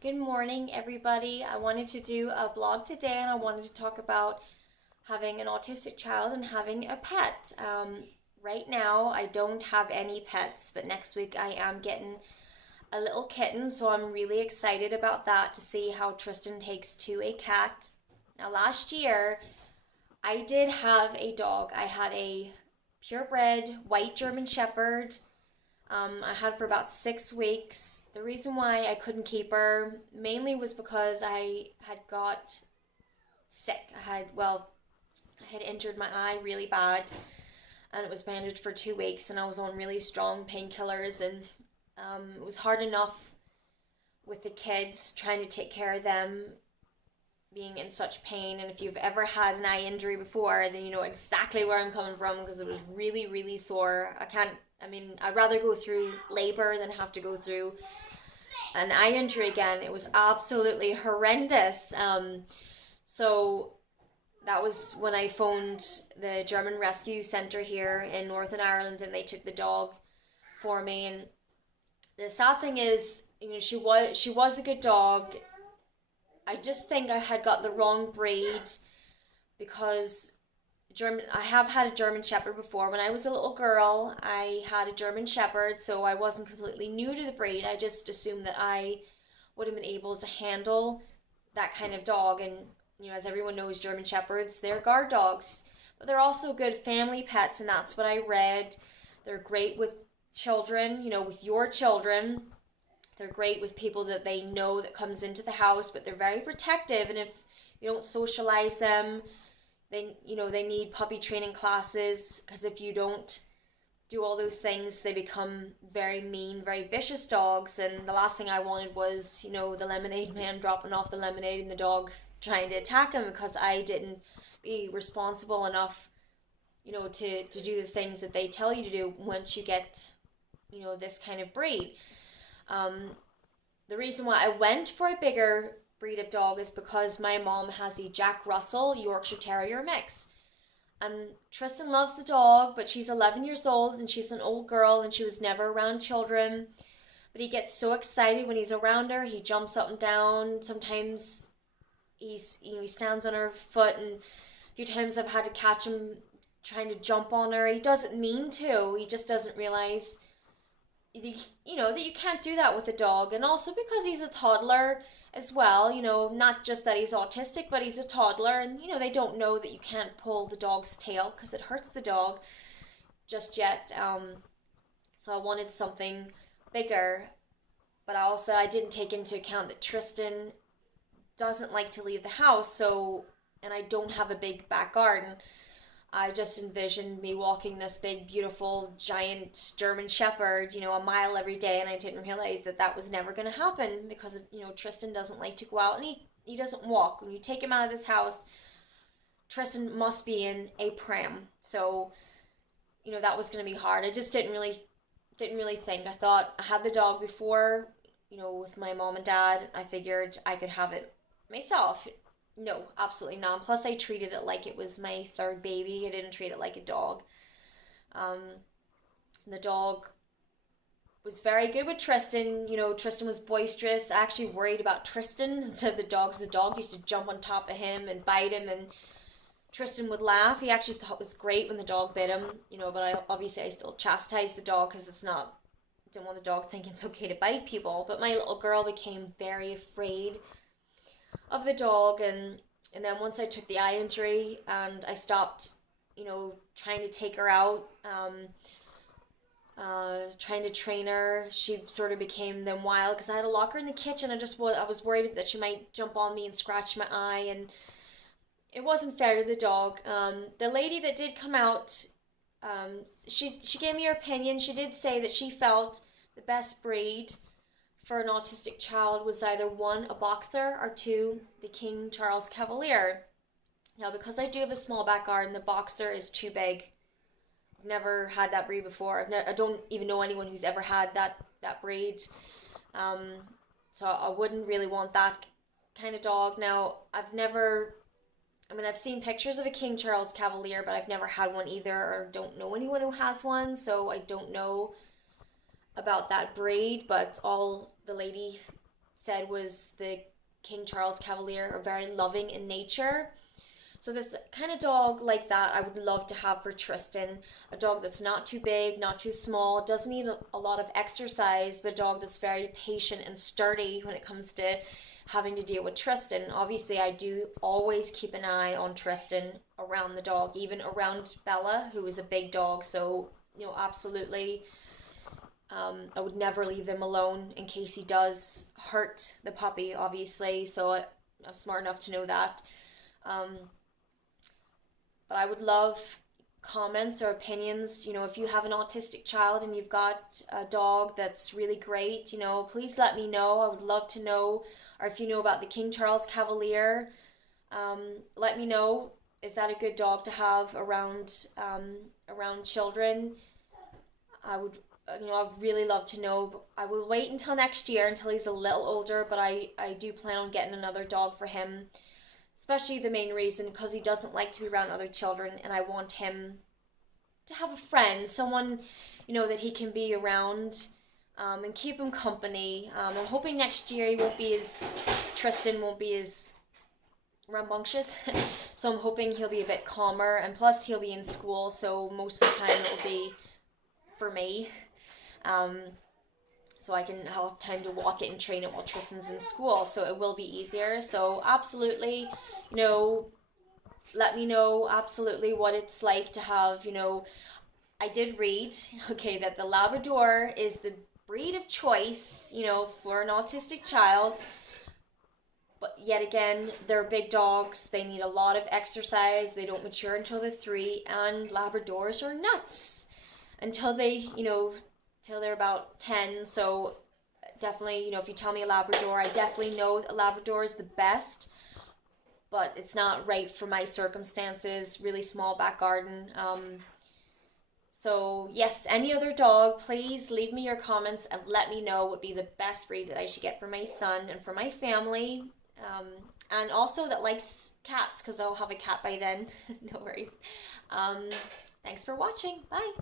Good morning, everybody. I wanted to do a vlog today and I wanted to talk about having an autistic child and having a pet. Right now, I don't have any pets, but next week I am getting a little kitten, so I'm really excited about that to see how Tristan takes to a cat. Now, last year, I did have a dog. I had a purebred white German Shepherd. I had for about 6 weeks. The reason why I couldn't keep her mainly was because I had got sick. I had injured my eye really bad, and it was bandaged for 2 weeks, and I was on really strong painkillers, and it was hard enough with the kids trying to take care of them being in such pain. And if you've ever had an eye injury before, then you know exactly where I'm coming from because it was really, really sore. I'd rather go through labor than have to go through an eye injury again. It was absolutely horrendous. So that was when I phoned the German Rescue Centre here in Northern Ireland, and they took the dog for me. And the sad thing is, she was a good dog. I just think I had got the wrong breed because I have had a German Shepherd before. When I was a little girl, I had a German Shepherd, so I wasn't completely new to the breed. I just assumed that I would have been able to handle that kind of dog. And as everyone knows, German Shepherds, they're guard dogs, but they're also good family pets, and that's what I read. They're great with children, with your children. They're great with people that they know that comes into the house, but they're very protective. And if you don't socialize them, they need puppy training classes, because if you don't do all those things, they become very mean, very vicious dogs. And the last thing I wanted was, the lemonade man dropping off the lemonade and the dog trying to attack him because I didn't be responsible enough, to do the things that they tell you to do once you get, this kind of breed. The reason why I went for a bigger breed of dog is because my mom has a Jack Russell Yorkshire Terrier mix. And Tristan loves the dog, but she's 11 years old and she's an old girl and she was never around children. But he gets so excited when he's around her. He jumps up and down. Sometimes he stands on her foot, and a few times I've had to catch him trying to jump on her. He doesn't mean to. He just doesn't realize that you can't do that with a dog. And also because he's a toddler as well, not just that he's autistic, but he's a toddler, and they don't know that you can't pull the dog's tail because it hurts the dog just yet. So I wanted something bigger, but I didn't take into account that Tristan doesn't like to leave the house, and I don't have a big back garden. I just envisioned me walking this big, beautiful, giant German Shepherd, a mile every day, and I didn't realize that that was never going to happen because Tristan doesn't like to go out, and he doesn't walk. When you take him out of this house, Tristan must be in a pram. So, that was going to be hard. I just didn't really think. I thought I had the dog before, with my mom and dad. I figured I could have it myself. No, absolutely not. Plus, I treated it like it was my third baby. I didn't treat it like a dog. The dog was very good with Tristan. Tristan was boisterous. I actually worried about Tristan instead of the dog. The dog used to jump on top of him and bite him, and Tristan would laugh. He actually thought it was great when the dog bit him, but I still chastised the dog because didn't want the dog thinking it's okay to bite people. But my little girl became very afraid of the dog, and then once I took the eye injury and I stopped trying to take her out, trying to train her, she sort of became then wild because I had to lock her in the kitchen. I was worried that she might jump on me and scratch my eye, and it wasn't fair to the dog. The lady that did come out, she gave me her opinion. She did say that she felt the best breed for an autistic child was either one, a boxer, or two, the King Charles Cavalier. Now, because I do have a small back garden, the boxer is too big. I've never had that breed before. I don't even know anyone who's ever had that breed. So I wouldn't really want that kind of dog. Now, I've seen pictures of a King Charles Cavalier, but I've never had one either, or don't know anyone who has one, so I don't know about that breed. But all the lady said was the King Charles Cavalier, are very loving in nature. So this kind of dog like that I would love to have for Tristan. A dog that's not too big, not too small, doesn't need a lot of exercise, but a dog that's very patient and sturdy when it comes to having to deal with Tristan. Obviously, I do always keep an eye on Tristan around the dog, even around Bella, who is a big dog. So, absolutely, I would never leave them alone in case he does hurt the puppy, obviously. So I'm smart enough to know that. But I would love comments or opinions. If you have an autistic child and you've got a dog that's really great, please let me know. I would love to know. Or if you know about the King Charles Cavalier, let me know. Is that a good dog to have around children? I'd really love to know. I will wait until next year, until he's a little older, but I do plan on getting another dog for him. Especially the main reason because he doesn't like to be around other children, and I want him to have a friend, someone, that he can be around, and keep him company. I'm hoping next year Tristan won't be as rambunctious. So I'm hoping he'll be a bit calmer, and plus he'll be in school, so most of the time it'll be for me. So I can have time to walk it and train it while Tristan's in school, so it will be easier. So absolutely, let me know absolutely what it's like to have, I did read, that the Labrador is the breed of choice, for an autistic child. But yet again, they're big dogs. They need a lot of exercise. They don't mature until they're 3, and Labradors are nuts until they, till they're about 10. So definitely, if you tell me a Labrador, I definitely know a Labrador is the best, but it's not right for my circumstances, really small back garden. So yes, any other dog, please leave me your comments and let me know what would be the best breed that I should get for my son and for my family. And also that likes cats, because I'll have a cat by then. No worries. Thanks for watching. Bye.